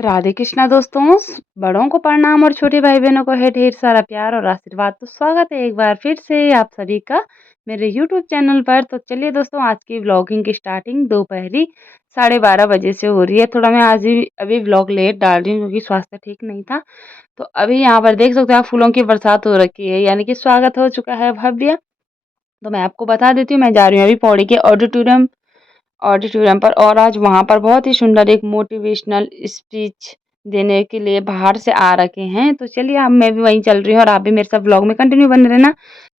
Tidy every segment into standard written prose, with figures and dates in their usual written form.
राधे कृष्णा दोस्तों, बड़ों को प्रणाम और छोटे भाई बहनों को है ढेर सारा प्यार और आशीर्वाद। तो स्वागत है एक बार फिर से आप सभी का मेरे यूट्यूब चैनल पर। तो चलिए दोस्तों, आज की व्लॉगिंग की स्टार्टिंग दोपहरी 12:30 बजे से हो रही है। थोड़ा मैं आज ही अभी व्लॉग लेट डाल रही हूँ क्योंकि स्वास्थ्य ठीक नहीं था। तो अभी यहाँ पर देख सकते हो आप, फूलों की बरसात हो रखी है, यानी कि स्वागत हो चुका है भव्य। तो मैं आपको बता देती हूँ, मैं जा रही हूँ अभी पौड़ी के ऑडिटोरियम ऑडिटोरियम पर, और आज वहाँ पर बहुत ही सुंदर एक मोटिवेशनल स्पीच देने के लिए बाहर से आ रखे हैं। तो चलिए, अब मैं भी वहीं चल रही हूँ और आप भी मेरे साथ व्लॉग में कंटिन्यू बने रहना।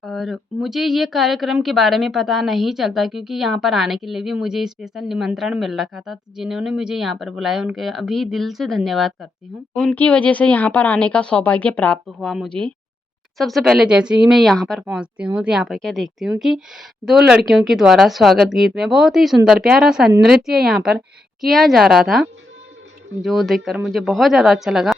और मुझे ये कार्यक्रम के बारे में पता नहीं चलता क्योंकि यहाँ पर आने के लिए भी मुझे स्पेशल निमंत्रण मिल रखा था। तो जिन्होंने मुझे यहाँ पर बुलाया उनके अभी दिल से धन्यवाद करती हूँ। उनकी वजह से यहाँ पर आने का सौभाग्य प्राप्त हुआ मुझे। सबसे पहले जैसे ही मैं यहाँ पर पहुँचती हूँ तो यहाँ पर क्या देखती हूँ कि 2 लड़कियों के द्वारा स्वागत गीत में बहुत ही सुंदर प्यारा सा नृत्य यहाँ पर किया जा रहा था, जो देखकर मुझे बहुत ज़्यादा अच्छा लगा।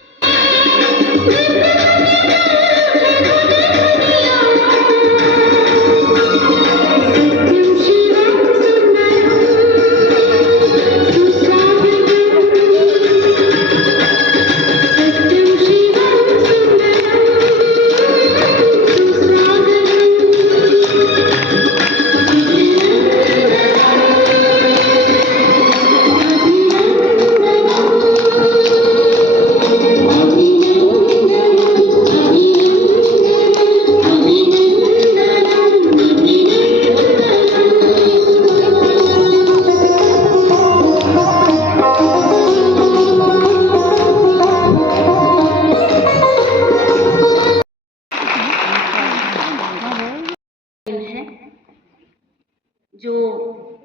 जो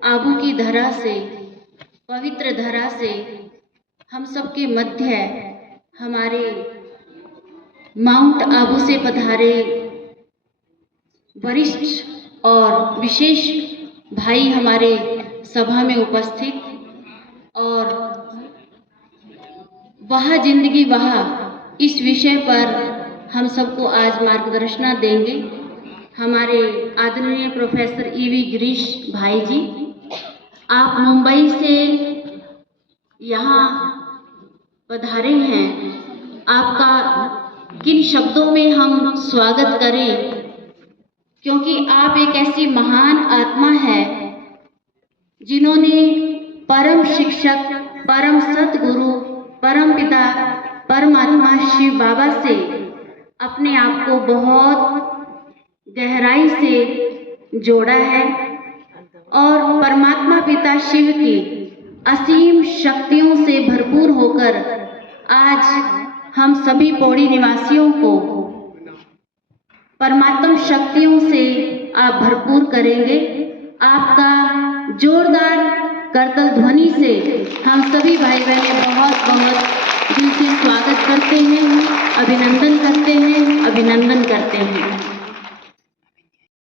आबू की धरा से, पवित्र धरा से हम सबके मध्य हमारे माउंट आबू से पधारे वरिष्ठ और विशेष भाई हमारे सभा में उपस्थित, और वह जिंदगी वह इस विषय पर हम सबको आज मार्गदर्शन देंगे हमारे आदरणीय प्रोफेसर ईवी गिरीश भाई जी। आप मुंबई से यहाँ पधारे हैं, आपका किन शब्दों में हम स्वागत करें, क्योंकि आप एक ऐसी महान आत्मा है जिन्होंने परम शिक्षक, परम सतगुरु, परम पिता, परमात्मा शिव बाबा से अपने आप को बहुत गहराई से जोड़ा है, और परमात्मा पिता शिव की असीम शक्तियों से भरपूर होकर आज हम सभी पौड़ी निवासियों को परमात्मा शक्तियों से आप भरपूर करेंगे। आपका जोरदार करतल ध्वनि से हम सभी भाई बहनें बहुत बहुत दिल से स्वागत करते हैं, अभिनंदन करते हैं।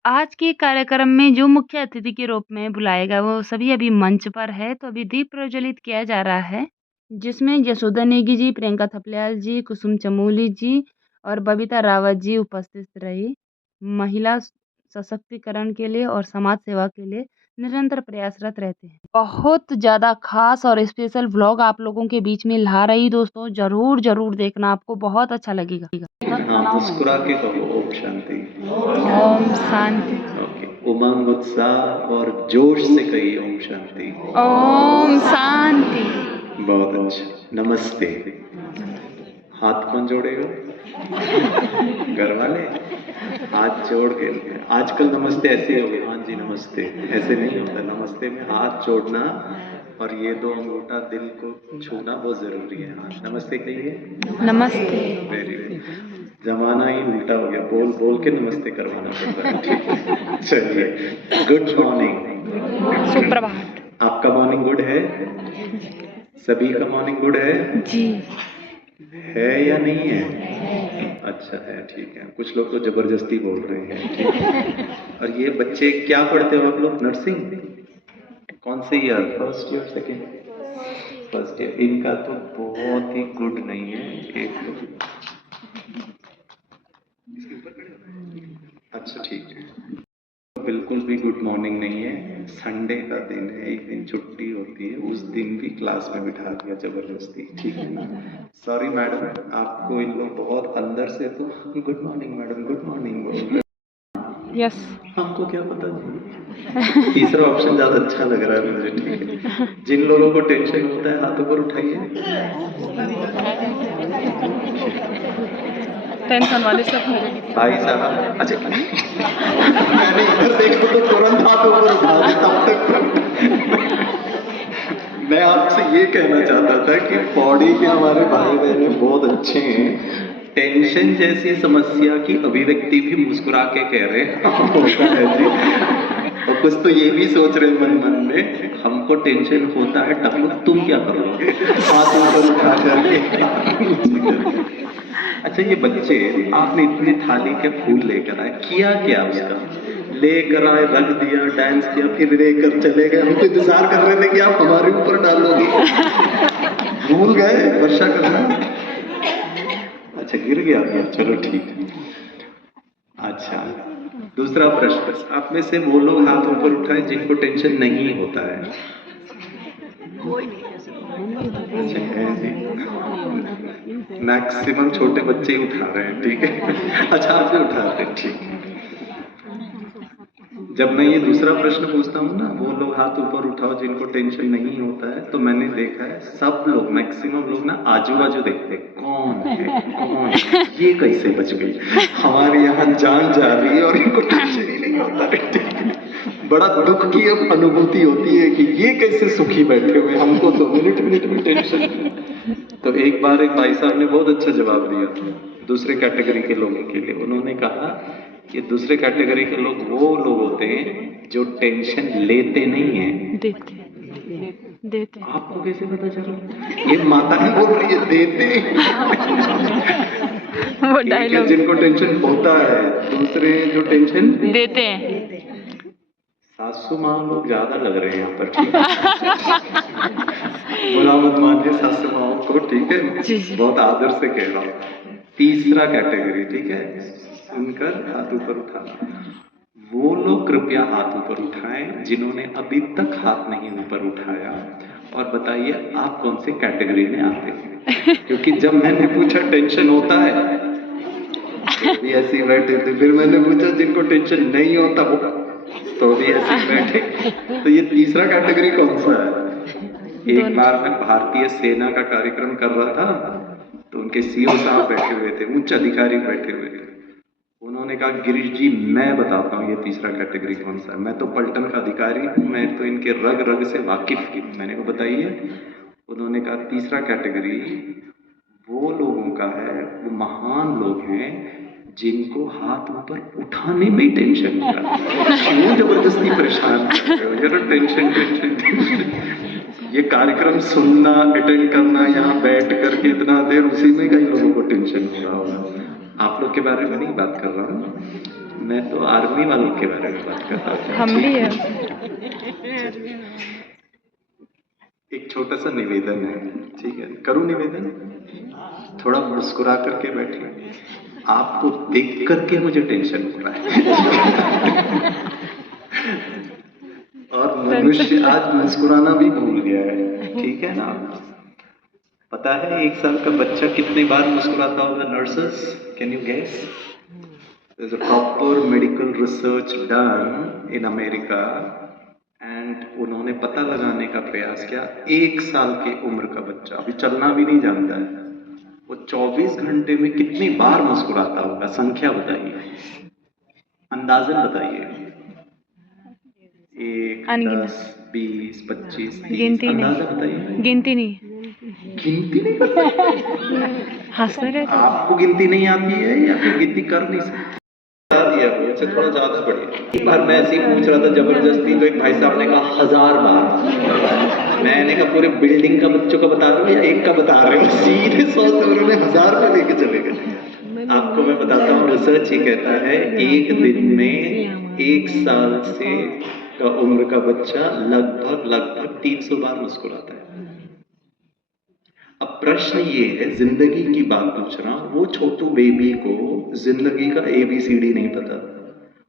आज के कार्यक्रम में जो मुख्य अतिथि के रूप में बुलाया गया वो सभी अभी मंच पर है। तो अभी दीप प्रज्वलित किया जा रहा है, जिसमें यशोदा नेगी जी, प्रियंका थपलियाल जी, कुसुम चमोली जी और बबीता रावत जी उपस्थित रही। महिला सशक्तिकरण के लिए और समाज सेवा के लिए निरंतर प्रयासरत रहते हैं। बहुत ज़्यादा खास और स्पेशल व्लॉग आप लोगों के बीच में ला रही दोस्तों, जरूर देखना, आपको बहुत अच्छा लगेगा। मुस्कुरा के कहो ओम शांति। ओम शांति। ओके, उमंग उत्साह और जोश से कहिए ओम शांति। ओम शांति। बहुत अच्छा। नमस्ते। हाथ कौन जोड़ेगा? घर वाले हाथ जोड़ के। आजकल नमस्ते ऐसे हो गए, हाँ जी नमस्ते, ऐसे नहीं होता। नमस्ते में हाथ जोड़ना और ये 2 अंगूठा दिल को छूना बहुत जरूरी है। हाँ, नमस्ते कहिए। नमस्ते। Very good. जमाना ही उल्टा हो गया, बोल बोल के नमस्ते करवाना पड़ता है। ठीक है, चलिए। Good morning. सुप्रभात। आपका मॉर्निंग गुड है? सभी का मॉर्निंग गुड है जी। है या नहीं है? अच्छा है, ठीक है। कुछ लोग तो जबरदस्ती बोल रहे हैं। ठीक है। और ये बच्चे क्या पढ़ते हो आप लोग? नर्सिंग? कौन से year? First year, second? First year. इनका तो बहुत ही गुड नहीं है। एक अच्छा ठीक है, बिल्कुल भी गुड मॉर्निंग नहीं है। संडे का दिन है, एक दिन छुट्टी होती है, उस दिन भी क्लास में बिठा दिया जबरदस्ती। ठीक है ना? सॉरी मैडम, आपको इन लोग बहुत अंदर से तो good morning madam, good morning बोल, यस। हमको क्या पता जी। तीसरा ऑप्शन ज्यादा अच्छा लग रहा है मुझे, ठीक है। जिन लोगों को टेंशन होता है हाथ ऊपर उठाइए। टेंशन वाले सब भाई साहब, अच्छा मैंने इधर देखा तो तुरंत हाथ ऊपर उठा दिया, तब तक मैं आपसे ये कहना चाहता था कि पौड़ी के हमारे भाई बहन बहुत अच्छे हैं। टेंशन जैसी समस्या की अभिव्यक्ति भी मुस्कुरा के कह रहे हैं होता है जी। और कुछ तो ये भी सोच रहे मन मन में, हमको टेंशन होता है टकलुक, तुम क्या करोगे हाथ ऊपर उठा करके। अच्छा ये बच्चे, आपने इतनी थाली के फूल लेकर आए, किया क्या उसका? लेकर आए, रख दिया, डांस किया, फिर लेकर चले गए। हम तो इंतजार कर रहे थे कि आप हमारे ऊपर डालोगे। भूल गए वर्षा करना। अच्छा गिर गया था, चलो ठीक है। अच्छा दूसरा प्रश्न, आप में से वो लोग हाथ ऊपर उठाए जिनको टेंशन नहीं होता है। अच्छा है जी, मैक्सिमम छोटे बच्चे ही उठा रहे हैं, ठीक है। अच्छा आप भी उठाते हैं, ठीक है। जब मैं ये दूसरा प्रश्न पूछता हूँ ना, वो लोग हाथ ऊपर उठाओ जिनको टेंशन नहीं होता है, तो मैंने देखा है सब लोग, मैक्सिमम लोग ना आजू बाजू देखते हैं, कौन है कौन है? ये कैसे बच गई, हमारे यहाँ जान जा रही है और इनको टेंशन ही नहीं होता है। बड़ा दुख की अब अनुभूति होती है कि ये कैसे सुखी बैठे हुए, हमको तो मिनट मिनट में टेंशन। तो एक बार एक भाई साहब ने बहुत अच्छा जवाब दिया दूसरे कैटेगरी के लोगों के लिए। उन्होंने कहा कि दूसरे कैटेगरी के लोग वो लोग होते हैं जो टेंशन लेते नहीं है, देते। आपको कैसे पता चला? ये माता ही बोल रही है, देते। वो ठीक है, डायलॉग जिनको टेंशन होता है, दूसरे जो टेंशन देते हैं। सासू माँ लोग ज्यादा लग रहे हैं यहाँ पर, ठीक है। बुरा मत मानिए सासू माओ को, ठीक है, जी, जी। बहुत आदर से कह रहा हूँ। तीसरा कैटेगरी, ठीक है, सुनकर हाथ ऊपर उठाना। वो लोग कृपया हाथ ऊपर उठाएं जिन्होंने अभी तक हाथ नहीं ऊपर उठाया, और बताइए आप कौन से कैटेगरी में आते हैं। क्योंकि जब मैंने पूछा टेंशन होता है तो भी ऐसे ही बैठे थे, फिर मैंने पूछा जिनको टेंशन नहीं होता वो, तो भी ऐसे ही बैठे। तो ये तीसरा कैटेगरी कौन सा है? एक बार मैं भारतीय सेना का कार्यक्रम कर रहा था, तो उनके सीओ साहब बैठे हुए थे, उच्च अधिकारी बैठे हुए थे। उन्होंने कहा गिरीश जी मैं बताता हूँ ये तीसरा कैटेगरी कौन सा है, मैं तो पलटन का अधिकारी हूँ, मैं तो इनके रग रग से वाकिफ हूँ। मैंने को बताइए। उन्होंने कहा तीसरा कैटेगरी वो लोगों का है, वो महान लोग हैं जिनको हाथ ऊपर उठाने में टेंशन हो रहा है। क्यों जबरदस्ती परेशान कर रहे हो, ये तो टेंशन टेंशन टेंशन। ये कार्यक्रम सुनना, अटेंड करना, यहाँ बैठ करके इतना देर, उसी में कई लोगों को टेंशन हो रहा होगा। आप लोग के बारे में नहीं बात कर रहा हूँ मैं, तो आर्मी वालों के बारे में बात कर रहा हूँ। हम भी है। एक छोटा सा निवेदन है, ठीक है, करूँ निवेदन? थोड़ा मुस्कुरा करके बैठिए। आपको देख करके मुझे टेंशन हो रहा है। और मनुष्य आज मुस्कुराना भी भूल गया है, ठीक है ना? पता है 1 साल का बच्चा कितनी बार मुस्कुराता होगा? Nurses, can you guess? There's a proper medical research done in America, and उन्होंने पता लगाने का प्रयास किया, 1 साल की उम्र का बच्चा, अभी चलना भी नहीं जानता है, वो 24 घंटे में कितनी बार मुस्कुराता होगा? संख्या बताइए, अंदाजन बताइए। 1, 10, 20, 25, 30, गिनती अंदाजा नहीं, बताइए। गिनती नहीं, गिनती नहीं कर सकते? हंसते रहते। आपको गिनती नहीं आती है या फिर गिनती कर नहीं सकते? बता दिया मुझे, थोड़ा ज्यादा बढ़िया। एक बार मैं ऐसे ही पूछ रहा था जबरदस्ती, तो एक भाई साहब ने कहा 1000 बार। मैंने कहा पूरे बिल्डिंग का बच्चों का बता रहे हो या एक का बता रहे हो? सीधे 100 से उन्होंने 1000 पे लेके चले गए। आपको मैं बताता हूँ, रिसर्च ये कहता है एक दिन में 1 साल से का उम्र का बच्चा लगभग 300 बार मुस्कुराता है। अब प्रश्न ये है, जिंदगी की बात पूछ रहा हूं, वो छोटू बेबी को जिंदगी का ABCD नहीं पता,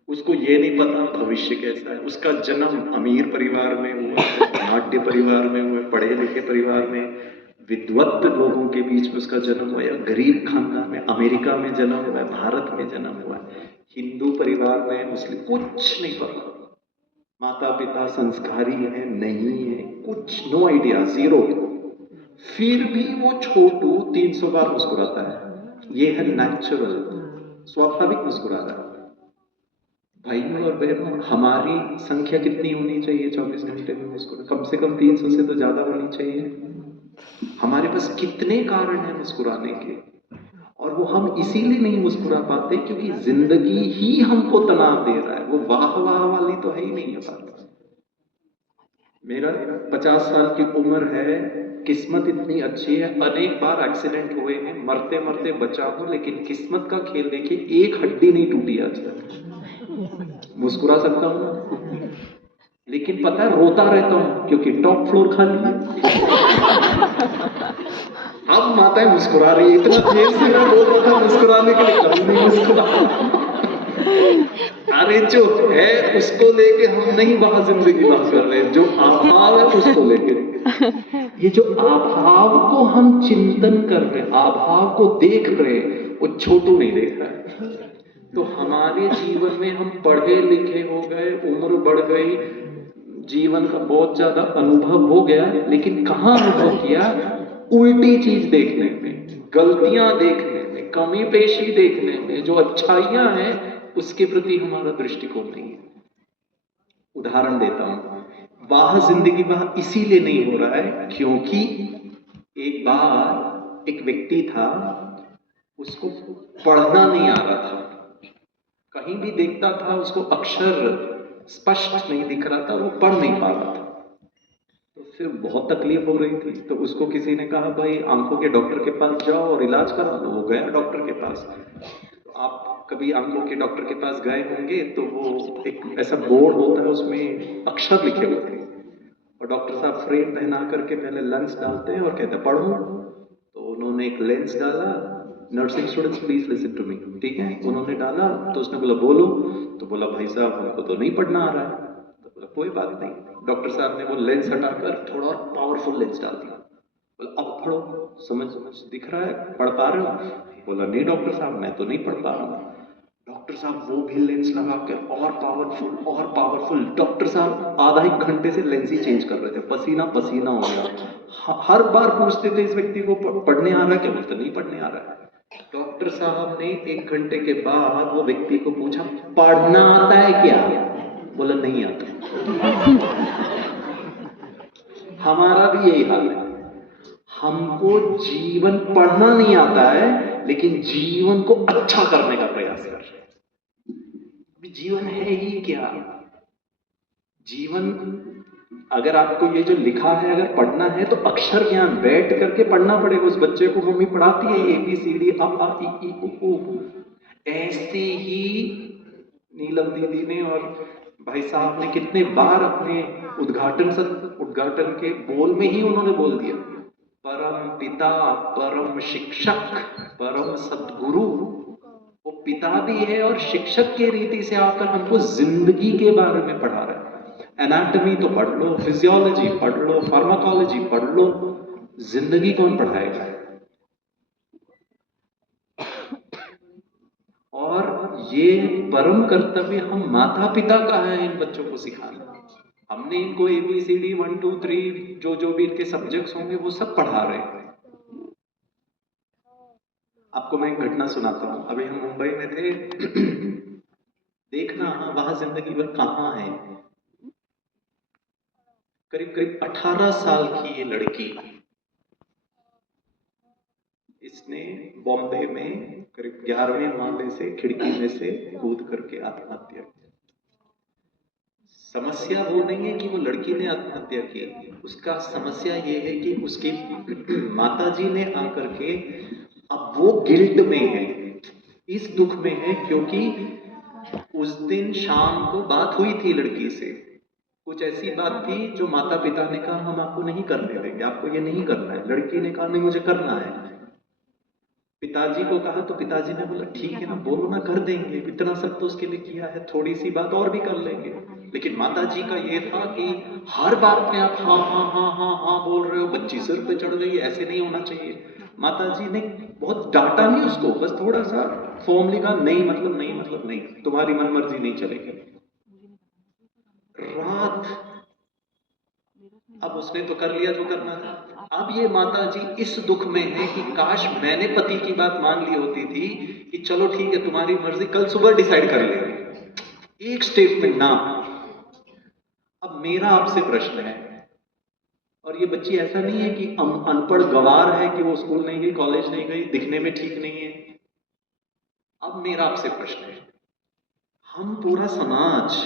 उसको ये नहीं पता भविष्य कैसा है, उसका जन्म अमीर परिवार में हुआ, नाट्य परिवार में हुआ, पढ़े लिखे परिवार में, विद्वत लोगों के बीच में उसका जन्म हुआ, या गरीब खानदान में अमेरिका में जन्म हुआ है, भारत में जन्म हुआ है, हिंदू परिवार में, मुस्लिम, कुछ नहीं पता, माता पिता संस्कारी है नहीं है, कुछ नो आइडिया, जीरो, फिर भी वो छोटू 300 बार मुस्कुराता है। ये है नेचुरल, स्वाभाविक मुस्कुराता है। भाइयों और बहनों, हमारी संख्या कितनी होनी चाहिए 24 घंटे में मुस्कुरा? कम से कम 300 से तो ज्यादा होनी चाहिए। हमारे पास कितने कारण हैं मुस्कुराने के, और वो हम इसीलिए नहीं मुस्कुरा पाते क्योंकि जिंदगी ही हमको तनाव दे रहा है। वो वाह वाह वाली तो है ही नहीं है बात। मेरा 50 साल की उम्र है, किस्मत इतनी अच्छी है, अनेक बार एक्सीडेंट हुए हैं, मरते मरते बचा हूं, लेकिन किस्मत का खेल देखिए, एक हड्डी नहीं टूटी आज तक। मुस्कुरा सकता हूं, लेकिन पता है रोता रहता हूं क्योंकि टॉप फ्लोर खाली है। अब माताएं मुस्कुरा रही है, इतना देर से मैं बोल रहा था मुस्कुराने के लिए, कभी नहीं मुस्कुरा। अरे जो है उसको लेके हम नहीं वहां जिंदगी बात कर रहे, जो अभाव है उसको लेके। ये जो अभाव को हम चिंतन कर रहे, अभाव को देख रहे, वो छोटू नहीं देख रहा है। तो हमारे जीवन में हम पढ़े लिखे हो गए, उम्र बढ़ गई, जीवन का बहुत ज्यादा अनुभव हो गया, लेकिन कहां अनुभव किया? उल्टी चीज देखने में, गलतियां देखने में, कमी पेशी देखने में। जो अच्छाइयां हैं उसके प्रति हमारा दृष्टिकोण नहीं है। उदाहरण देता हूं, वाह जिंदगी वाह इसीलिए नहीं हो रहा है क्योंकि एक बार एक व्यक्ति था, उसको पढ़ना नहीं आ रहा था, कहीं भी देखता था उसको अक्षर स्पष्ट नहीं दिख रहा था, वो पढ़ नहीं पा रहा था। तो फिर बहुत तकलीफ हो रही थी, तो उसको किसी ने कहा भाई आंखों के डॉक्टर के पास जाओ और इलाज करा लो। वो गया डॉक्टर के पास। तो आप कभी आंखों के डॉक्टर के पास गए होंगे, तो वो एक ऐसा बोर्ड होता है, उसमें अक्षर लिखे होते हैं, और डॉक्टर साहब फ्रेम पहना करके पहले लेंस डालते हैं और कहते हैं पढ़ो। तो उन्होंने एक लेंस डाला, nursing students please listen to me, ठीक है? उन्होंने डाला तो उसने बोला बोलो, तो बोला भाई साहब हमको तो नहीं पढ़ना आ रहा है। तो बोला कोई बात नहीं। डॉक्टर साहब ने वो लेंस हटाकर थोड़ा और पावरफुल लेंस डाल दिया। बोला अब पढ़ो, समझ दिख रहा है, पढ़ पा रहे हो? बोला नहीं डॉक्टर साहब मैं तो नहीं पढ़ पा रहा हूँ। डॉक्टर साहब वो भी लेंस लगा कर और पावरफुल और पावरफुल। डॉक्टर साहब आधा एक घंटे से लेंस ही चेंज कर रहे थे, पसीना पसीना हो गया। हर बार पूछते थे इस व्यक्ति को पढ़ने आ रहा है क्या? बोलते नहीं पढ़ने आ रहा है। डॉक्टर साहब ने 1 घंटे के बाद वो व्यक्ति को पूछा पढ़ना आता है क्या? बोला नहीं आता। हमारा भी यही हाल है, हमको जीवन पढ़ना नहीं आता है, लेकिन जीवन को अच्छा करने का प्रयास कर रहे हैं। जीवन है ही क्या? जीवन, अगर आपको ये जो लिखा है अगर पढ़ना है तो अक्षर ज्ञान बैठ करके पढ़ना पड़ेगा। उस बच्चे को मम्मी पढ़ाती है ABCD अ आ इ ई उ ऊ। ऐसे ही नीलम दीदी ने और भाई साहब ने कितने बार अपने उद्घाटन के बोल में ही उन्होंने बोल दिया, परम पिता, परम शिक्षक, परम सद्गुरु। वो पिता भी है और शिक्षक की रीति से आकर हमको जिंदगी के बारे में पढ़ा रहा है। एनाटॉमी तो पढ़ लो, फिजियोलॉजी पढ़ लो, फार्माकोलॉजी पढ़ लो, जिंदगी कौन पढ़ाएगा? और ये परम कर्तव्य हम माता पिता का है इन बच्चों को सिखाना। हमने इनको ABCD 1 2 3 जो भी इनके सब्जेक्ट्स होंगे वो सब पढ़ा रहे हैं। आपको मैं एक घटना सुनाता हूं। अभी हम मुंबई में थे। देखना वहां जिंदगी भर कहां है। करीब करीब 18 साल की ये लड़की, इसने बॉम्बे में करीब 11वें माले से खिड़की में से कूद करके आत्महत्या की। समस्या वो नहीं है कि वो लड़की ने आत्महत्या की, उसका समस्या ये है कि उसकी माताजी ने आकर के, अब वो गिल्ट में है, इस दुख में है, क्योंकि उस दिन शाम को बात हुई थी लड़की से। कुछ ऐसी बात थी जो माता पिता ने कहा हम आपको नहीं करने देंगे, आपको ये नहीं करना है। लड़की ने कहा नहीं मुझे करना है। पिताजी को कहा तो पिताजी ने बोला ठीक है ना, बोलो ना, कर देंगे, इतना सब तो उसके लिए किया है, थोड़ी सी बात और भी कर लेंगे। लेकिन माता जी का ये था कि हर बात में आप हाँ हाँ हाँ हाँ हाँ बोल रहे हो, बच्ची सिर पे चढ़ गई, ऐसे नहीं होना चाहिए। माता जी ने बहुत डांटा नहीं उसको, बस थोड़ा सा फॉर्मली कहा नहीं मतलब नहीं मतलब नहीं, तुम्हारी मन मर्जी नहीं चलेगी। रात, अब उसने तो कर लिया जो करना था। अब ये माता जी इस दुख में है कि काश मैंने पति की बात मान ली होती थी कि चलो ठीक है तुम्हारी मर्जी, कल सुबह डिसाइड कर लेंगे, एक स्टेटमेंट ना। अब मेरा आपसे प्रश्न है, और ये बच्ची ऐसा नहीं है कि अनपढ़ गवार है कि वो स्कूल नहीं गई, कॉलेज नहीं गई, दिखने में ठीक नहीं है। अब मेरा आपसे प्रश्न है, हम पूरा समाज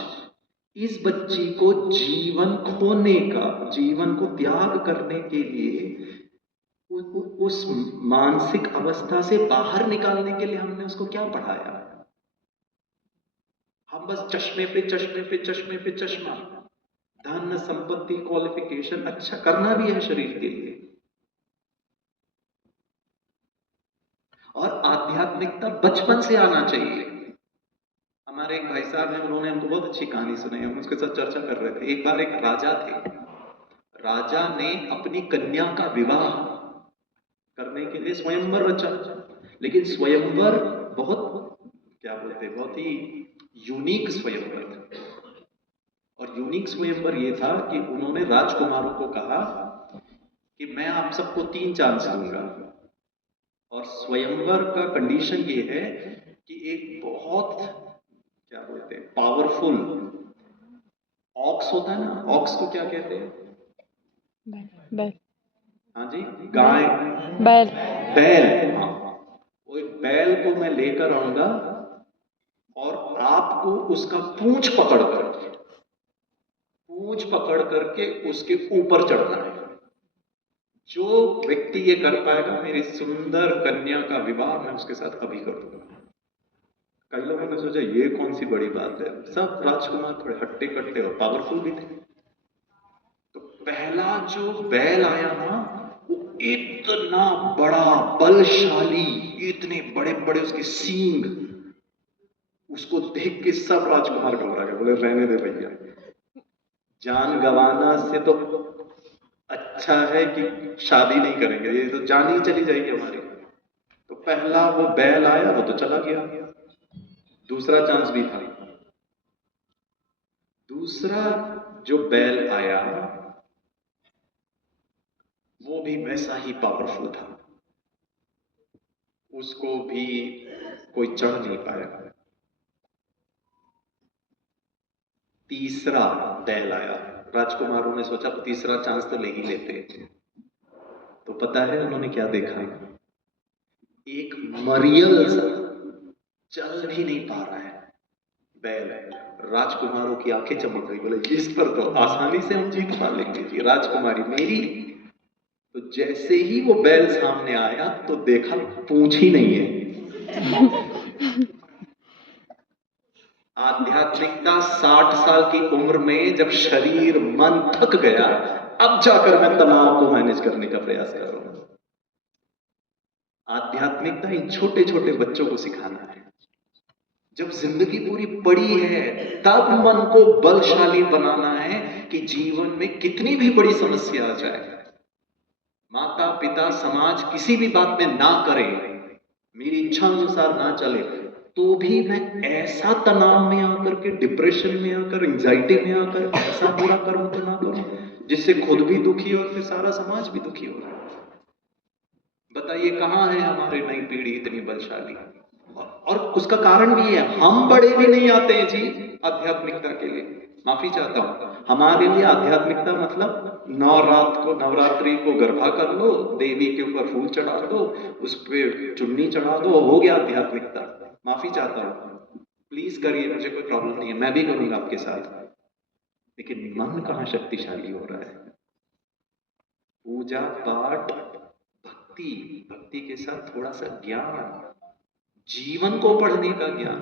इस बच्ची को जीवन खोने का, जीवन को त्याग करने के लिए, उस मानसिक अवस्था से बाहर निकालने के लिए हमने उसको क्या पढ़ाया? हम बस चश्मे पे चश्मे पे चश्मे पे चश्मा, धन संपत्ति क्वालिफिकेशन अच्छा करना भी है शरीर के लिए, और आध्यात्मिकता बचपन से आना चाहिए। हमारे एक भाई साहब हैं, उन्होंने हमको बहुत अच्छी कहानी सुनाई, हम उसके साथ चर्चा कर रहे थे। एक बार एक राजा थे, राजा ने अपनी कन्या का विवाह करने के लिए स्वयंवर रचा, लेकिन स्वयंवर बहुत, क्या बोलते हैं, बहुत ही यूनिक स्वयंवर था। और यूनिक स्वयंवर ये था कि उन्होंने राजकुमारों को कहा कि मैं आप सबको 3 चांस दूंगा, और स्वयंवर का कंडीशन ये है कि एक बहुत, क्या बोलते हैं, पावरफुल ऑक्स होता है ना, ऑक्स को क्या कहते हैं? बैल। हाँ जी, गाय, बैल। बैल, हाँ, वो एक बैल को मैं लेकर आऊंगा और आपको उसका पूंछ पकड़ करके उसके ऊपर चढ़ना है। जो व्यक्ति ये कर पाएगा, मेरी सुंदर कन्या का विवाह मैं उसके साथ अभी कर दूंगा। कई लोगों ने सोचा ये कौन सी बड़ी बात है, सब राजकुमार थोड़े हट्टे कट्टे और पावरफुल भी थे। तो पहला जो बैल आया ना, वो इतना बड़ा बलशाली, इतने बड़े बड़े उसके सींग, उसको देख के सब राजकुमार घबरा गए, बोले रहने दे भैया, जान गंवाना से तो अच्छा है कि शादी नहीं करेंगे, ये तो जान ही चली जाएगी हमारी। तो पहला वो बैल आया, वो तो चला गया। दूसरा चांस भी था। दूसरा जो बैल आया वो भी वैसा ही पावरफुल था, उसको भी कोई चढ़ नहीं पाया। तीसरा बैल आया, राजकुमारों ने सोचा तीसरा चांस तो ले ही लेते हैं। तो पता है उन्होंने क्या देखा? एक मरियल सा, चल भी नहीं पा रहा है बैल। राजकुमारों की आंखें चमक गई, बोले इस पर तो आसानी से हम जीत पा लेंगे जी, राजकुमारी मेरी। तो जैसे ही वो बैल सामने आया तो देखा पूंछ ही नहीं है। आध्यात्मिकता 60 साल की उम्र में जब शरीर मन थक गया, अब जाकर मैं तनाव को मैनेज करने का प्रयास कर रहा हूं। आध्यात्मिकता इन छोटे छोटे बच्चों को सिखाना है। जब जिंदगी पूरी पड़ी है तब मन को बलशाली बनाना है कि जीवन में कितनी भी बड़ी समस्या आ जाए, माता पिता समाज किसी भी बात में ना करे, मेरी इच्छा अनुसार ना चले, तो भी मैं ऐसा तनाव में आकर के, डिप्रेशन में आकर, एंजाइटी में आकर ऐसा बुरा कर्म तो ना करूं जिससे खुद भी दुखी और फिर सारा समाज भी दुखी हो रहा है। बताइए कहां है हमारी नई पीढ़ी इतनी बलशाली? और उसका कारण भी है, हम बड़े भी नहीं आते हैं जी आध्यात्मिकता के लिए। माफी चाहता हूं, हमारे लिए आध्यात्मिकता मतलब नवरात्रि को गरबा कर लो, देवी के ऊपर फूल चढ़ा दो, उस पर चुन्नी चढ़ा दो, हो गया आध्यात्मिकता। माफी चाहता हूं, प्लीज करिए, मुझे कोई प्रॉब्लम नहीं है, मैं भी करूंगा आपके साथ। लेकिन मन कहां शक्तिशाली हो रहा है? पूजा पाठ, भक्ति, भक्ति के साथ थोड़ा सा ज्ञान, जीवन को पढ़ने का ज्ञान।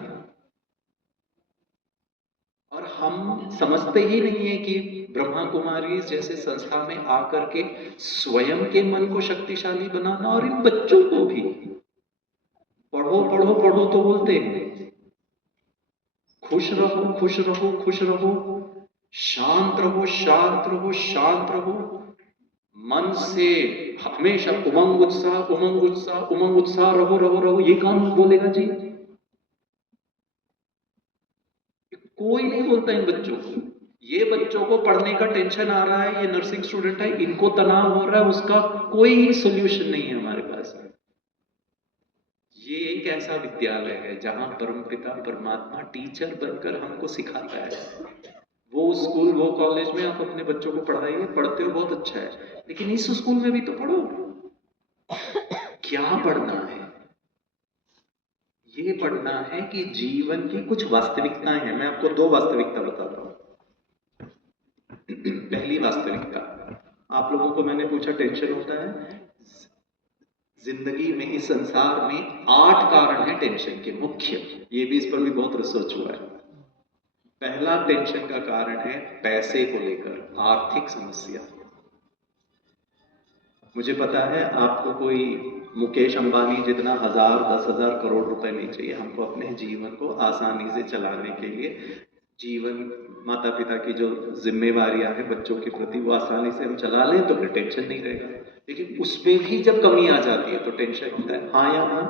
और हम समझते ही नहीं है कि ब्रह्मा कुमारी जैसे संस्था में आकर के स्वयं के मन को शक्तिशाली बनाना, और इन बच्चों को भी पढ़ो पढ़ो पढ़ो तो बोलते हैं, खुश रहो खुश रहो खुश रहो, शांत रहो शांत रहो शांत रहो, मन से हमेशा उमंग उत्साह उमंग उत्साह उमंग उत्साह रहो रहो रहो, ये कौन बोलेगा जी? कोई नहीं बोलता इन बच्चों को। ये बच्चों को पढ़ने का टेंशन आ रहा है, ये नर्सिंग स्टूडेंट है, इनको तनाव हो रहा है, उसका कोई सोल्यूशन नहीं है हमारे पास। ये एक ऐसा विद्यालय है जहां परमपिता परमात्मा टीचर बनकर हमको सिखाता है। वो स्कूल वो कॉलेज में आप अपने बच्चों को पढ़ाइए, पढ़ते हो बहुत अच्छा है, लेकिन इस स्कूल में भी तो पढ़ो। क्या पढ़ना है? ये पढ़ना है कि जीवन की कुछ वास्तविकताएं हैं। मैं आपको दो वास्तविकता बताता हूं। पहली वास्तविकता, आप लोगों को मैंने पूछा टेंशन होता है? जिंदगी में, इस संसार में 8 कारण है टेंशन के मुख्य। ये भी, इस पर भी बहुत रिसर्च हुआ है। पहला टेंशन का कारण है पैसे को लेकर, आर्थिक समस्या। मुझे पता है आपको कोई मुकेश अंबानी जितना 1000 10,000 करोड़ रुपए नहीं चाहिए। हमको अपने जीवन को आसानी से चलाने के लिए, जीवन माता पिता की जो जिम्मेवारियां हैं बच्चों के प्रति, वो आसानी से हम चला लें तो फिर टेंशन नहीं रहेगा। लेकिन उसमें भी जब कमी आ जाती है तो टेंशन होता है। हाँ या ना?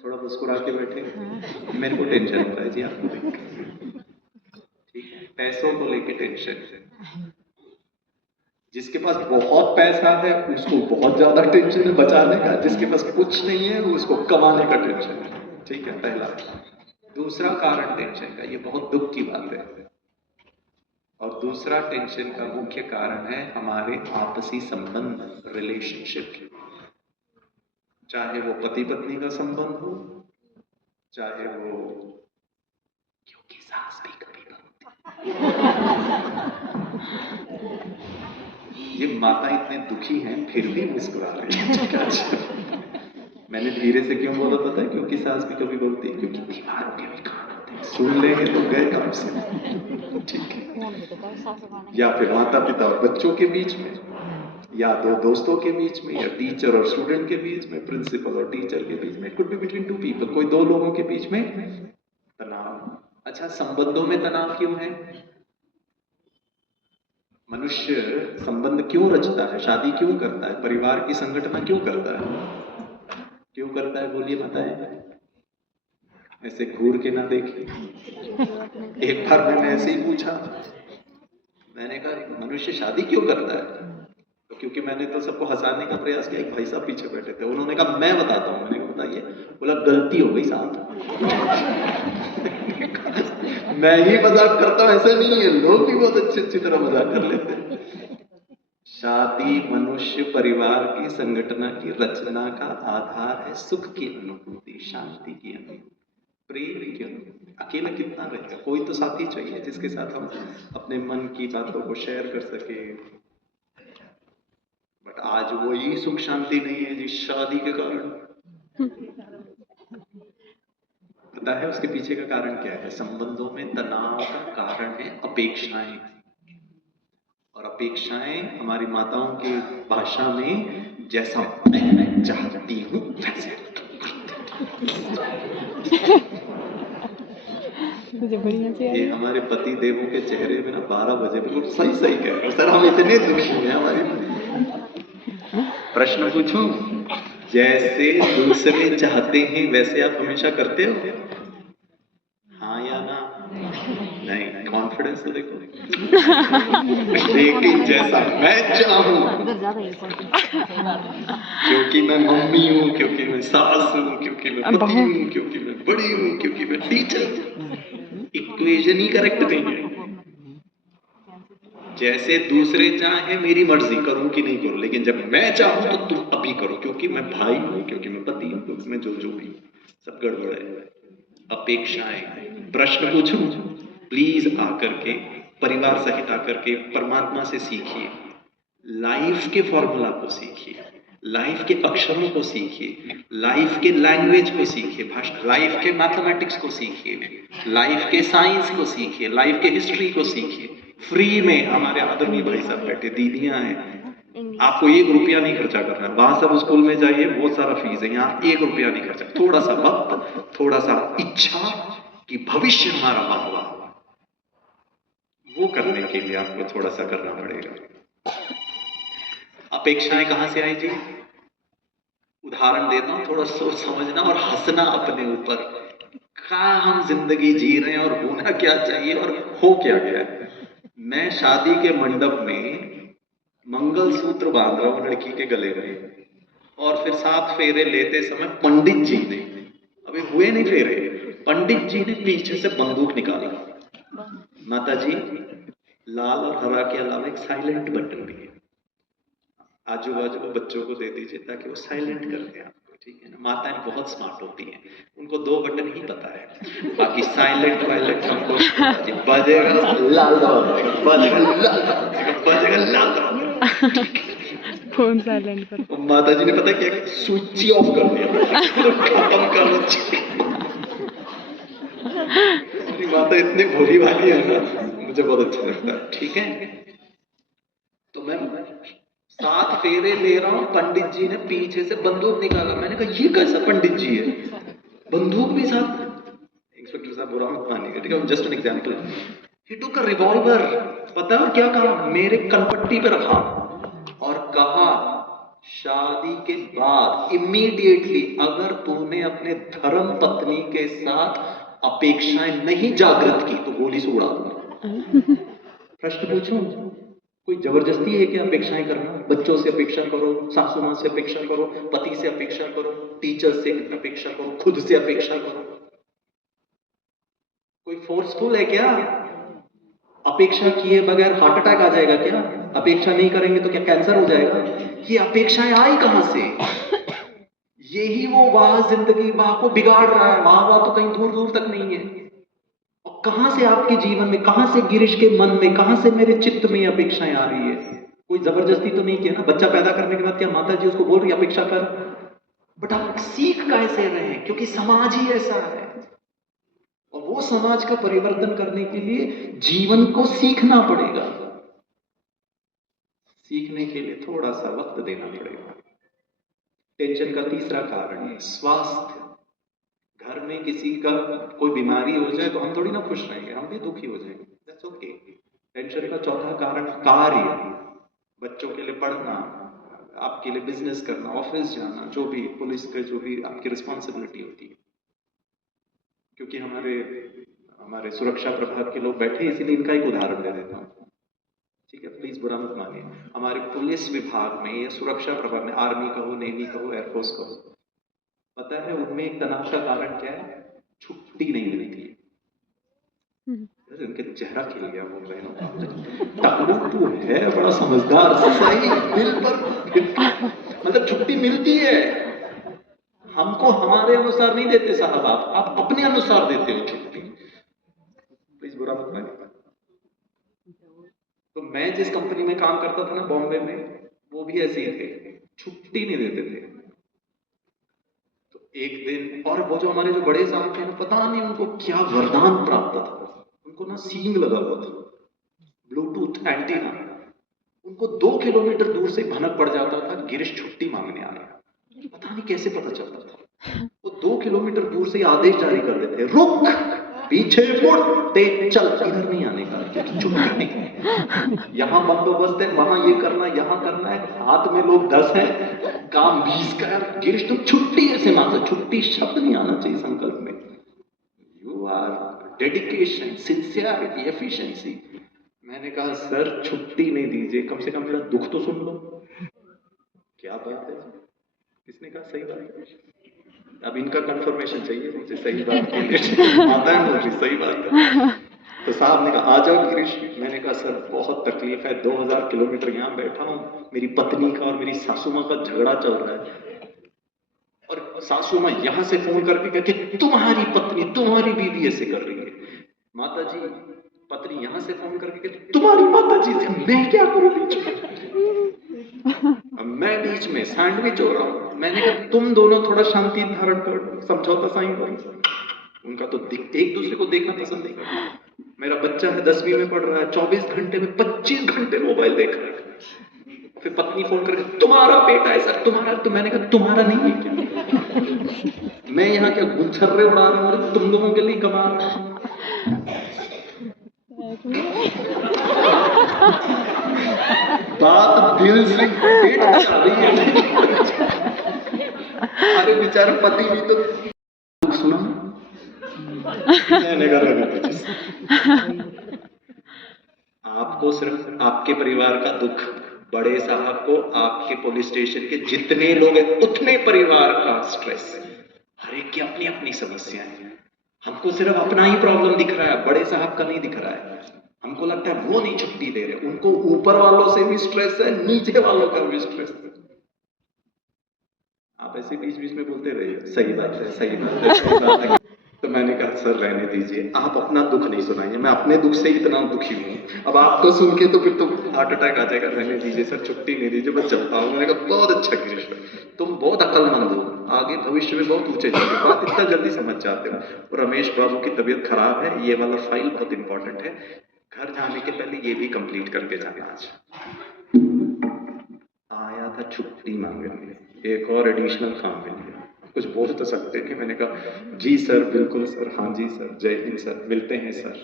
थोड़ा मुस्कुरा के बैठे। मेरे को टेंशन होता है जी आपको देख के। ठीक है, पैसों को लेके टेंशन। जिसके पास बहुत पैसा है उसको बहुत ज्यादा टेंशन है बचाने का, जिसके पास कुछ नहीं है उसको कमाने का टेंशन है। ठीक है, पहला। दूसरा कारण टेंशन का, ये बहुत दुख की बात है, और दूसरा टेंशन का मुख्य कारण है हमारे आपसी संबंध, रिलेशनशिप। चाहे वो पति पत्नी का संबंध हो, चाहे वो, क्योंकि सास भी कभी ये माता इतने दुखी हैं फिर भी मुस्कुरा रही है। मैंने धीरे से क्यों बोला पता है? क्योंकि सास भी कभी बोलती है, क्योंकि दीवारों के भी कान होते हैं, सुन लेंगे तो गए काम से। ठीक है, या फिर माता पिता और बच्चों के बीच में, या दो दोस्तों के बीच में, या टीचर और स्टूडेंट के बीच में, प्रिंसिपल और टीचर के बीच में, it could be between 2 people, कोई 2 लोगों के बीच में तनाव। अच्छा, संबंधों में तनाव क्यों है? मनुष्य संबंध क्यों रचता है, शादी क्यों करता है, परिवार की संगठना क्यों करता है? क्यों करता है बोलिए, बताएं। ऐसे घूर के ना देखिए। एक बार मैंने ऐसे ही पूछा, मैंने कहा मनुष्य शादी क्यों करता है? तो क्योंकि मैंने तो सबको हंसाने का प्रयास किया। एक भाई साहब पीछे बैठे थे, उन्होंने कहा मैं बताता हूँ। मैंने कहा बताइए। बोला गलती हो गई साहब। मैं ही मजाक करता हूँ ऐसा नहीं है, लोग भी बहुत अच्छी तरह मजाक कर लेते हैं। शादी मनुष्य परिवार की संगठना की रचना का आधार है, सुख की अनुभूति, शांति की अनुभूति, प्रेम की अनुभूति। अकेला कितना रहेगा, कोई तो साथी चाहिए जिसके साथ हम अपने मन की बातों को शेयर कर सके। बट आज वही सुख शांति नहीं है जी, शादी के कारण। पता है उसके पीछे का कारण क्या है? संबंधों में तनाव का कारण है अपेक्षाएं। और अपेक्षाएं हमारी माताओं की भाषा में जैसा मैं चाहती हूँ वैसे। ये हमारे पति देवों के चेहरे में ना 12 बजे बिल्कुल सही सही कह रहे हो सर, हम इतने दुखी हैं हमारे। प्रश्न पूछूं? जैसे दूसरे चाहते हैं वैसे आप हमेशा करते हो? हाँ या ना? नहीं, कॉन्फिडेंस तो देखो। लेकिन जैसा मैं चाहूं, क्योंकि मैं मम्मी हूं, क्योंकि मैं सास हूं, क्योंकि मैं पति हूं, क्योंकि मैं बड़ी हूं, क्योंकि मैं टीचर हूं, इक्वेशन ही करेक्ट नहीं है। जैसे दूसरे चाहे मेरी मर्जी, करूं कि नहीं करूं, लेकिन जब मैं चाहूं तो तुम अभी करो, क्योंकि मैं भाई हूं, क्योंकि मैं पति हूं, क्योंकि मैं जो भी, सब गड़बड़ है। अपेक्षाएं। प्रश्न पूछूं? प्लीज आकर के, परिवार सहित आकर के परमात्मा से सीखिए, लाइफ के फॉर्मूला को सीखिए, लाइफ के अक्षरों को सीखिए, लाइफ के लैंग्वेज को सीखिए, भाषा, लाइफ के मैथमेटिक्स को सीखिए, लाइफ के साइंस को सीखिए, लाइफ के हिस्ट्री को सीखिए। फ्री में हमारे आदरणीय भाई साहब बैठे, दीदियां हैं, आपको 1 रुपया नहीं खर्चा करना है। वहां सब स्कूल में जाइए, बहुत सारा फीस है, यहाँ 1 रुपया नहीं खर्चा। थोड़ा सा वक्त, थोड़ा सा इच्छा कि भविष्य हमारा बाबा, वो करने के लिए आपको थोड़ा सा करना पड़ेगा। अपेक्षाएं कहां से आई जी? उदाहरण देता हूं, थोड़ा सोच समझना और हंसना अपने ऊपर। कहा हम जिंदगी जी रहे हैं और होना क्या चाहिए और हो क्या गया। मैं शादी के मंडप में मंगलसूत्र बांध रहा हूं लड़की के गले में, और फिर 7 फेरे लेते समय पंडित जी ने, अभी हुए नहीं फेरे, पंडित जी ने पीछे से बंदूक निकाली। माता जी, लाल और हरा के अलावा एक साइलेंट बटन भी है, आजू बाजू को बच्चों को दे दीजिए ताकि वो साइलेंट कर दें आपको, ठीक है ना। माताएं बहुत स्मार्ट होती हैं, उनको 2 बटन ही पता है, बाकी साइलेंट वायलेंट हमको बजेगा लाल दबाएगा, बजेगा लाल दबाएगा, बजेगा लाल दबाएगा। फोन साइलेंट कर। और माता जी ने पता क्या, स्विच ही ऑफ कर दिया, खत्म कर दो। मेरी माता इतनी भोली भाली है ना, मुझे बहुत अच्छा लगता है, ठीक है। तो मैं 7 फेरे ले रहा हूं, पंडित जी ने पीछे से बंदूक निकाला। मैंने कहा ये कैसा पंडित जी है, बंदूक भी साथ। इंस्पेक्टर साहब बुरा मत मानिएगा, ठीक है, just an example. He took a revolver. पता है क्या कहा? मेरे कनपट्टी पे रखा और कहा, शादी के बाद इमीडिएटली अगर तूने अपने धर्म पत्नी के साथ अपेक्षाएं नहीं जागृत की तो गोली से उड़ा दूंगा। प्रश्न पूछूं, कोई जबरदस्ती है क्या अपेक्षाएं करना? बच्चों से अपेक्षा करो, सासू मां से अपेक्षा करो, पति से अपेक्षा करो, टीचर से अपेक्षा करो, खुद से अपेक्षा करो। कोई फोर्सफुल है क्या? अपेक्षा किए बगैर हार्ट अटैक आ जाएगा क्या? अपेक्षा नहीं करेंगे तो क्या कैंसर हो जाएगा? ये अपेक्षाएं आई कहां से? यही वो वाह जिंदगी वाह को बिगाड़ रहा है। वाह तो कहीं दूर दूर तक नहीं है। और कहां से आपके जीवन में, कहां से गिरीश के मन में, कहां से मेरे चित्त में अपेक्षाएं आ रही है? कोई जबरदस्ती तो नहीं किया ना। बच्चा पैदा करने के बाद क्या माता जी उसको बोल रही अपेक्षा कर? बट आप सीख कैसे रहे हैं? क्योंकि समाज ही ऐसा है। और वो समाज का परिवर्तन करने के लिए जीवन को सीखना पड़ेगा। सीखने के लिए थोड़ा सा वक्त देना पड़ेगा। टेंशन का तीसरा कारण है स्वास्थ्य। घर में किसी का कोई बीमारी हो जाए तो हम थोड़ी ना खुश रहेंगे, हम भी दुखी हो जाएंगे। That's okay. टेंशन का चौथा कारण कार्य। बच्चों के लिए पढ़ना, आपके लिए बिजनेस करना, ऑफिस जाना, जो भी पुलिस के जो भी आपकी रिस्पॉन्सिबिलिटी होती है। क्योंकि हमारे सुरक्षा प्रभाग के लोग बैठे, इसीलिए इनका एक उदाहरण दे देता हूँ, ठीक है, प्लीज बुरा मत मानिए। हमारे पुलिस विभाग में या सुरक्षा प्रभाग में, आर्मी कहो, नेवी कहो, एयरफोर्स कहो, पता है उनमें एक तनाव का कारण क्या है? छुट्टी नहीं मिलती है। उनके चेहरा खिल गया बोल रहे हैं, टकलू तू है बड़ा समझदार, सही दिल पर, मतलब छुट्टी मिलती है। हमको हमारे अनुसार नहीं देते साहब, आप अपने अनुसार देते हो छुट्टी। प्लीज बुरा मत मानिए। तो मैं जिस कंपनी में काम करता था ना बॉम्बे में, वो भी ऐसे ही थे, छुट्टी नहीं देते थे। तो एक दिन, और वो जो हमारे जो बड़े साहब थे ना, पता नहीं उनको क्या वरदान प्राप्त था, उनको ना सींग लगा हुआ था, ब्लूटूथ एंटीना। उनको 2 किलोमीटर दूर से भनक पड़ जाता था गिरीश छुट्टी मांगने आ रहा है। पता नहीं कैसे पता चलता था। वो 2 किलोमीटर दूर से आदेश जारी कर देते, रुक, पीछे मुड़, तेज चल, इधर नहीं आने का, क्योंकि छुट्टी नहीं। यहाँ बंदोबस्त है, वहां ये करना, यहाँ करना है, हाथ में लोग 10 हैं, काम 20 का है। गिरीश तुम छुट्टी ऐसे मांगते, छुट्टी शब्द नहीं आना चाहिए संकल्प में। You are dedication, sincerity, efficiency. मैंने कहा सर छुट्टी नहीं दीजिए, कम से कम मेरा दुख तो सुन लो। क्या बात है? किसने कहा सही बात है? अब इनका कंफर्मेशन चाहिए मुझे, सही बात है। आता है मुझे, सही बात है। तो साहब ने कहा आ जाओ गिरीश। मैंने कहा सर बहुत तकलीफ है, 2000 किलोमीटर यहाँ बैठा हूँ, मेरी पत्नी का और मेरी सासू माँ का झगड़ा चल रहा है, और सासू माँ यहाँ से फोन करके कहती तुम्हारी पत्नी, तुम्हारी बीवी ऐसे कर रही है। माता जी, पत्नी यहाँ से फोन करके कहती तुम्हारी माता जी से, मैं क्या करूं बीच में? मैं बीच में सैंडविच हो रहा हूं। मैंने कहा तुम दोनों थोड़ा शांति धारण करो, समझौता साइन करो। उनका तो एक दूसरे को देखना पसंद नहीं करता। मेरा बच्चा है 10वीं में पढ़ रहा है, 24 घंटे में 25 घंटे मोबाइल देख रहा है। फिर पत्नी फोन करके तुम्हारा बेटा है सर, तुम्हारा। तो मैंने कहा तुम्हारा नहीं है क्या? मैं यहाँ क्या गुच्छर्रे उड़ा रहा हूँ और तुम लोगों के लिए कमा रहा हूँ। बात दिल से पेट में आ रही है। अरे बेचारा पति भी तो सुना। मैंने कहा आपको सिर्फ आपके परिवार का दुख, बड़े साहब को आपके पुलिस स्टेशन के जितने लोग हैं उतने परिवार का स्ट्रेस। हर एक की अपनी अपनी समस्या है। हमको सिर्फ अपना ही प्रॉब्लम दिख रहा है, बड़े साहब का नहीं दिख रहा है। हमको लगता है वो नहीं छुट्टी दे रहे, उनको ऊपर वालों से भी स्ट्रेस है, नीचे वालों का भी स्ट्रेस है। आप ऐसे बीच बीच में बोलते रहिए सही बात है, सही बात है, सही बात है। तो मैंने कहा सर रहने दीजिए, आप अपना दुख नहीं सुनाइए, मैं अपने दुख से इतना दुखी हूँ। अब आप तो सुन के तो फिर तो हार्ट अटैक आ जाएगा। रहने दीजिए सर, छुट्टी नहीं दीजिए, मैं चलता हूँ। मैंने कहा बहुत अच्छा गिरीश, तुम बहुत अक्लमंद हो, आगे भविष्य में बहुत ऊंचे जाओगे, बात इतना जल्दी समझ जाते हो। और रमेश बाबू की तबीयत खराब है, ये वाला फाइल बहुत इंपॉर्टेंट है, घर जाने के पहले ये भी कंप्लीट करके जाना। आज आया था छुट्टी मांगने, एक और एडिशनल काम मिल गया। कुछ बोल तो सकते थे। मैंने कहा जी सर, बिल्कुल सर, हाँ जी सर, जय हिंद सर, मिलते हैं सर।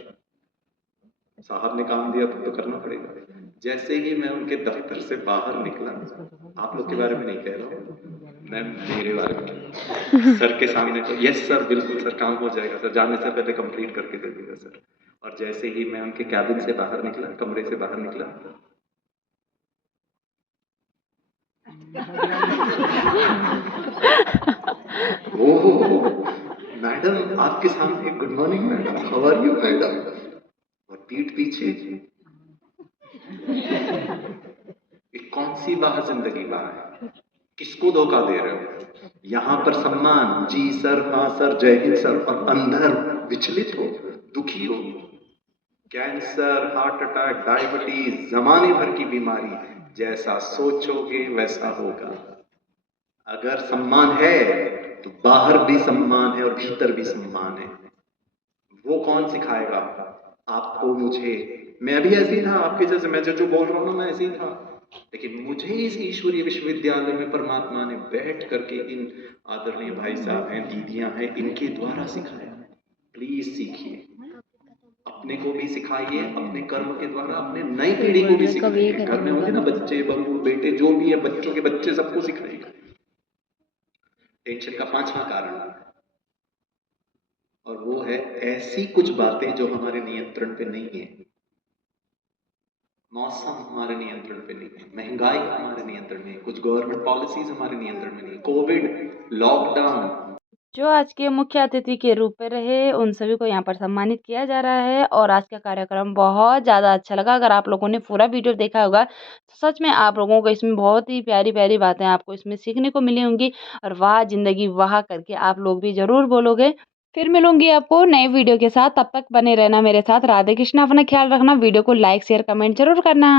साहब ने काम दिया तो करना पड़ेगा। जैसे ही मैं उनके दफ्तर से बाहर निकला, आप लोग के बारे में नहीं कह रहा हूँ मैं, मेरे बारे में, सर के सामने तो यस सर, बिल्कुल सर, काम हो जाएगा सर, जाने से पहले कंप्लीट करके दे देगा सर। और जैसे ही मैं उनके कैबिन से बाहर निकला, कमरे से बाहर निकला, ओह मैडम आपके सामने, good morning madam, how are you madam. और पीठ पीछे ये कौन सी वाह जिंदगी वाह है, किसको धोखा दे रहे हो। यहां पर सम्मान, जी सर, हाँ सर, जय हिंद सर, और अंदर विचलित हो, दुखी हो। कैंसर, हार्ट अटैक, डायबिटीज, जमाने भर की बीमारी, जैसा सोचोगे वैसा होगा। अगर सम्मान है तो बाहर भी सम्मान है और भीतर भी सम्मान है। वो कौन सिखाएगा आपको, मुझे? मैं भी ऐसे ही था आपके जैसे, मैं जो बोल रहा हूँ ना, मैं ऐसे ही था। लेकिन मुझे इस ईश्वरीय विश्वविद्यालय में परमात्मा ने बैठ करके इन आदरणीय भाई साहब हैं, दीदियां हैं, इनके द्वारा सिखाया। प्लीज सीखिए, अपने को भी सिखाइए, अपने कर्म के द्वारा अपने नई पीढ़ी को भी सिखाइए। घर में होंगे ना बच्चे, बहू, बेटे, जो भी है, बच्चों के बच्चे, सबको सिखाइएगा। टेंशन का 5वां कारण, और वो है ऐसी कुछ बातें जो हमारे नियंत्रण पे नहीं है। मौसम हमारे नियंत्रण पे नहीं है, महंगाई हमारे नियंत्रण में है, कुछ गवर्नमेंट पॉलिसीज हमारे नियंत्रण में नहीं है, कोविड, लॉकडाउन। जो आज के मुख्य अतिथि के रूप में रहे, उन सभी को यहाँ पर सम्मानित किया जा रहा है और आज का कार्यक्रम बहुत ज़्यादा अच्छा लगा। अगर आप लोगों ने पूरा वीडियो देखा होगा तो सच में आप लोगों को इसमें बहुत ही प्यारी-प्यारी बातें आपको इसमें सीखने को मिली होंगी और वाह ज़िंदगी वाह करके आप लोग भी ज़रूर बोलोगे। फिर मिलूँगी आपको नए वीडियो के साथ, तब तक बने रहना मेरे साथ। राधे कृष्णा, अपना ख्याल रखना। वीडियो को लाइक, शेयर, कमेंट ज़रूर करना।